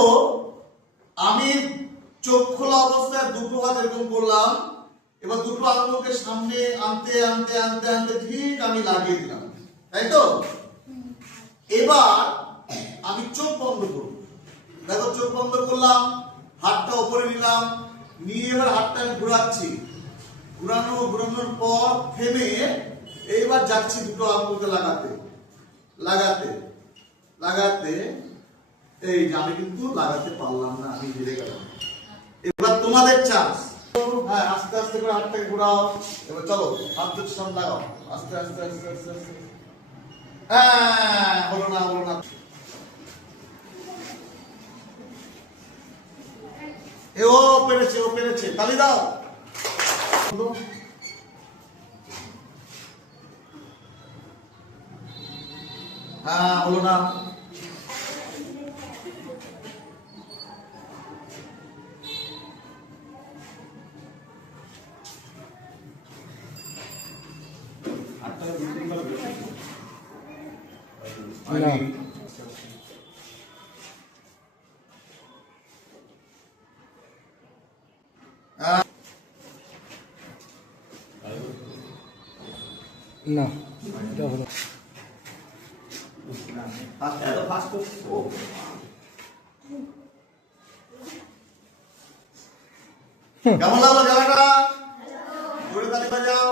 দেখো আমি চোখ খোলা অবস্থায় দুটো হাত এরকম করলাম, এবার দুটো আঙুলকে সামনে আনতে আনতে আনতে আনতে ঠিক আমি লাগিয়ে দিলাম, তাই তো? এবার আমি চোখ বন্ধ করব। দেখো চোখ বন্ধ করলাম, হাতটা উপরে নিলাম, নিয়ে এবার হাতটা আমি ঘোরাচ্ছি। ঘোরানোর পর থেমে এইবার যাচ্ছি দুটো আঙুলকে লাগাতে লাগাতে লাগাতে। এই যে আমি কিন্তু লাগাতে পারলাম না, আমি হেরে গেলাম। এবার তোমাদের চান্স। হ্যাঁ, আস্তে আস্তে করে হাতটাকে ঘোরাও। এবার চলো, হাত দুটো সামনে লাগাও, আস্তে আস্তে আস্তে আস্তে আস্তে। হ্যাঁ, হলো না। ও পেরেছে, তালি দাও। হ্যাঁ, হলো না। না, এটা হলো কেমন লাগলো খেলাটা? জোরে তালি বাজাও।